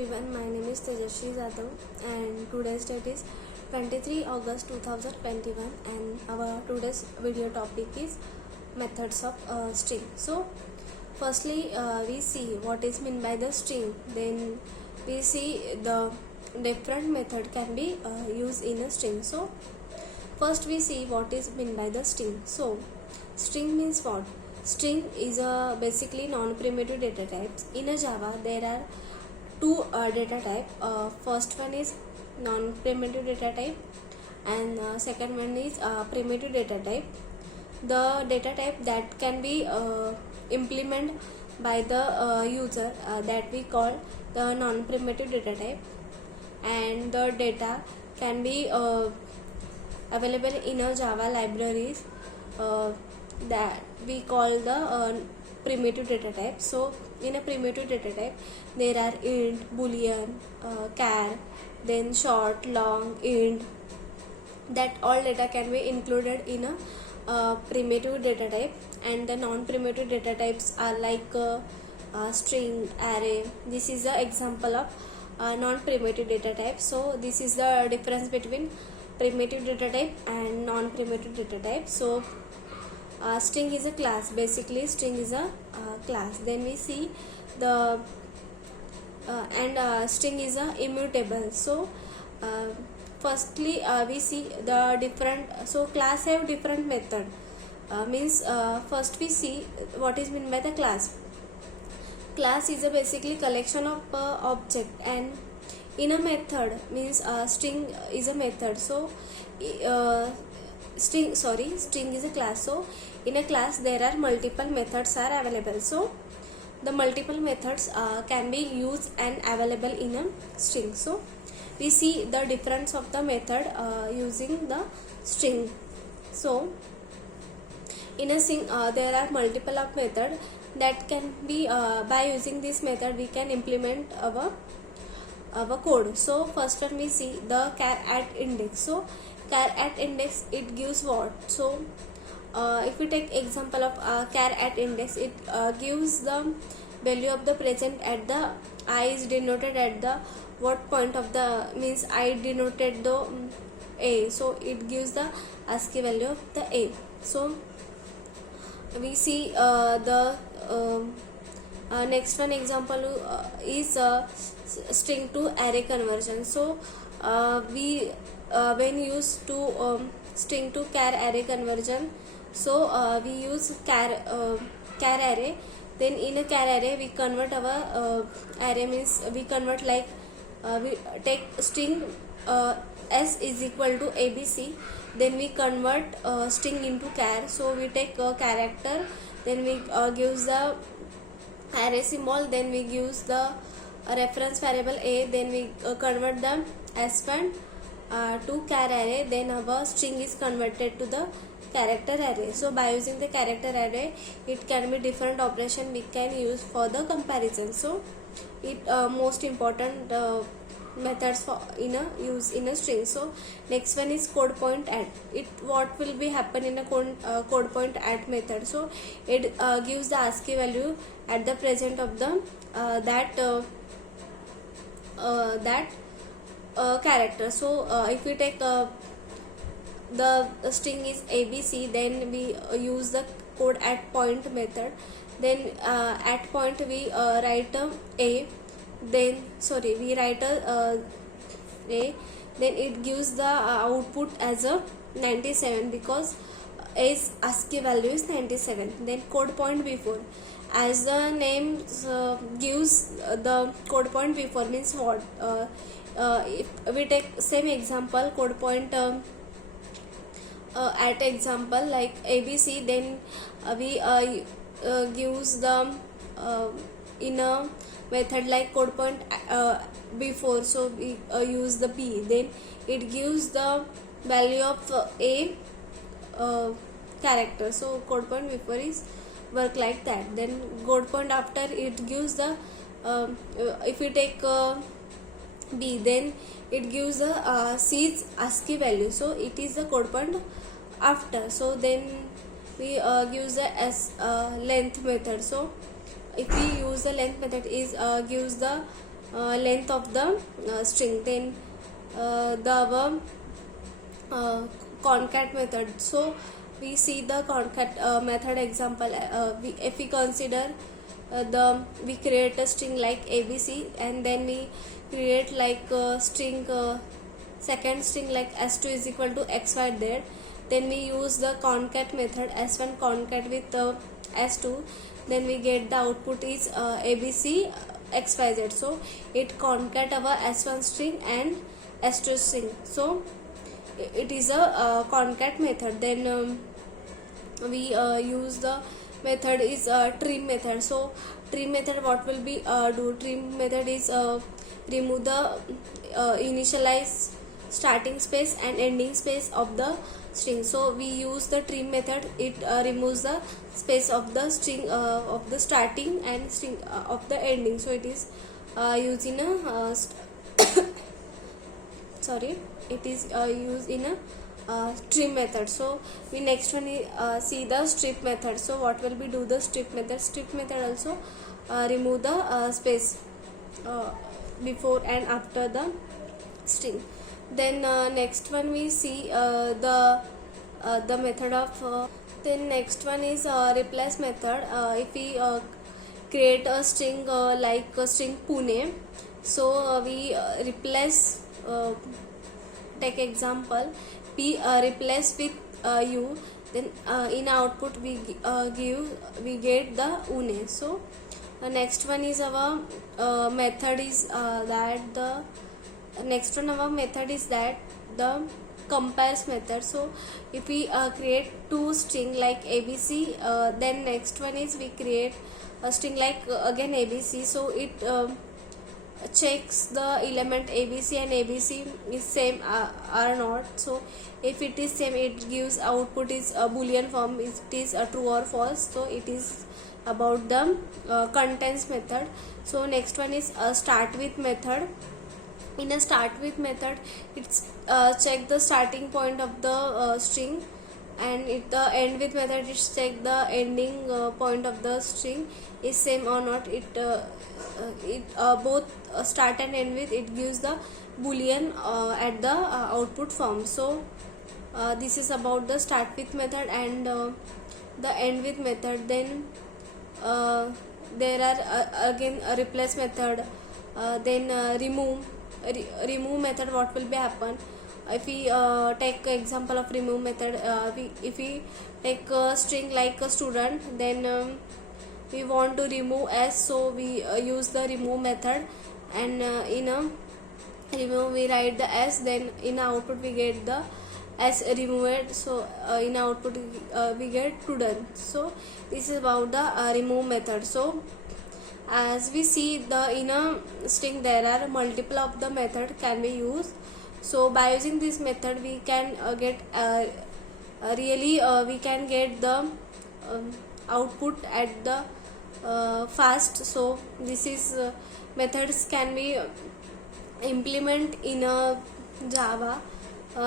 everyone, my name is Tejasvi Jadhav and today's date is 23 August 2021 and our today's video topic is methods of string. So firstly we see what is meant by the string, then we see the different method can be used in a string. So first we see what is meant by the string. So string means what? String is a basically non-primitive data types. In a Java there are two data type. First one is non-primitive data type and second one is primitive data type. The data type that can be implemented by the user that we call the non-primitive data type, and the data can be available in a Java libraries that we call the primitive data type. So in a primitive data type there are int, boolean, char, then short, long, int. That all data can be included in a primitive data type, and the non-primitive data types are like string, array. This is the example of non-primitive data type. So this is the difference between primitive data type and non-primitive data type. So string is a class. Basically string is a class. Then we see the string is a immutable. So firstly we see the different, so class have different method. Means first we see what is meant by the class. Class is a basically collection of object, and in a method means string is a method. So string is a class. So in a class there are multiple methods are available. So the multiple methods can be used and available in a string. So we see the difference of the method using the string. So in a string there are multiple of method that can be by using this method we can implement our code. So first one we see the char at index. So char at index, it gives what? So if we take example of char at index, it gives the value of the present at the I is denoted at the what point of the, means I denoted the a, so it gives the ASCII value of the a. So we see the next one example is string to array conversion. So we when used to string to char array conversion, so we use char array. Then in a char array we convert our array, means we convert like we take string s is equal to abc, then we convert string into char. So we take a character, then we gives the array symbol, then we use the reference variable a, then we convert the s1 to char array, then our string is converted to the character array. So by using the character array it can be different operation we can use for the comparison. So it most important methods for use in a string. So next one is code point add. It what will be happen in a code point add method. So it gives the ASCII value at the present of the character. So if we take the string is abc, then we use the code at point method. Then at point we write a, then we write a, then it gives the output as a 97 because a's ASCII value is 97. Then code point before, as the name gives the code point before means what? If we take same example, code point at example like abc, then we gives the in a method like code point before, so we use the b, then it gives the value of a character. So code point before is work like that. Then code point after, it gives the if we take b, then it gives the c's ASCII value. So it is the code point after. So then we use the length method. So if we use the length method, is gives the length of the string. Then the concat method. So we see the concat method example. If we consider we create a string like ABC, and then we create like a string second string like s2 is equal to xy there. Then we use the concat method, s1 concat with s2, then we get the output is ABC xyz. So it concat our s1 string and s2 string. So it is a concat method. Then we use the method is trim method. So trim method, what will be do? Trim method is remove the initialize starting space and ending space of the string. So we use the trim method. It removes the space of the string of the starting and string of the ending. So it is used in a sorry, it is used in a trim method. So we next one see the strip method. So what will be do the strip method? Strip method also remove the space before and after the string. Then next one we see the method of then next one is replace method. If we create a string like a string Pune, so we replace take example P replace with U, then in output we get the Une. So next one is our method is that the next one our method is that the compares method. So if we create two string like ABC, then next one is we create a string like again ABC. So it checks the element ABC and ABC is same or not. So if it is same, it gives output is a boolean form, it is a true or false. So it is about the contents method. So next one is start with method. In a start with method, it's check the starting point of the string, and it the end with method is check the ending point of the string is same or not. It both start and end with it gives the boolean at the output form. So this is about the start with method and the end with method. Then there are again a replace method, then remove method. What will be happen if we take example of remove method? If we take a string like a student, then we want to remove s, so we use the remove method, and in a remove we write the s, then in output we get the s removed. So in output we get student. So this is about the remove method. So as we see the in a string there are multiple of the method can be used. So by using this method we can get really we can get the output at the fast. So this is methods can be implement in a Java.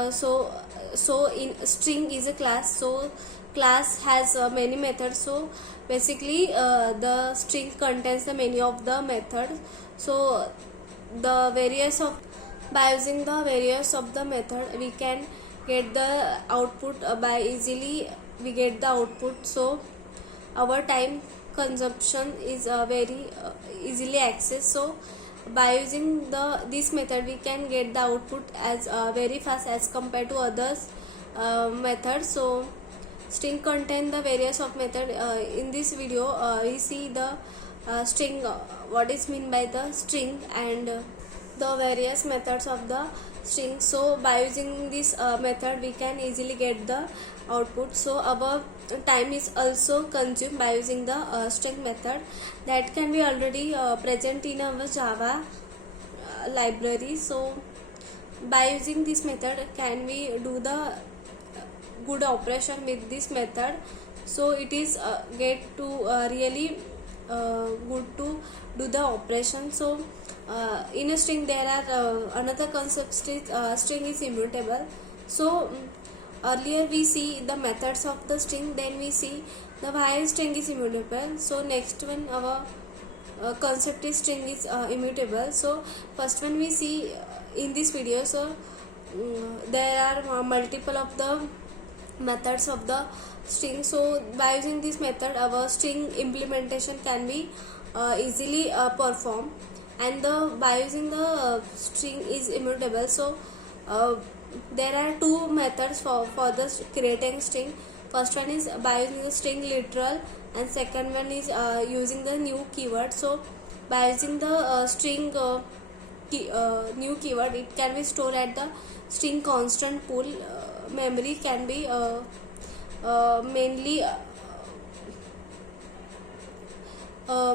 So in string is a class, so class has many methods. So basically the string contains the many of the methods. So the various of by using the various of the method we can get the output by easily we get the output. So our time consumption is very easily accessed. So by using this method we can get the output as very fast as compared to others methods. So string contain the various of method. In this video we see the string, what is mean by the string, and the various methods of the string. So by using this method we can easily get the output. So our time is also consumed by using the string method that can be already present in our Java library. So by using this method can we do the good operation with this method. So it is get to really good to do the operation. So in a string there are another concept string is immutable. So earlier we see the methods of the string, then we see the why string is immutable. So next one our concept is string is immutable. So first one we see in this video. So there are multiple of the methods of the string. So by using this method, our string implementation can be easily performed, and by using the string is immutable. So there are two methods for the creating string. First one is by using the string literal, and second one is using the new keyword. So by using the string new keyword, it can be stored at the string constant pool. Memory can be mainly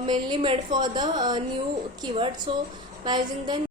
mainly made for the new keyword. So by using the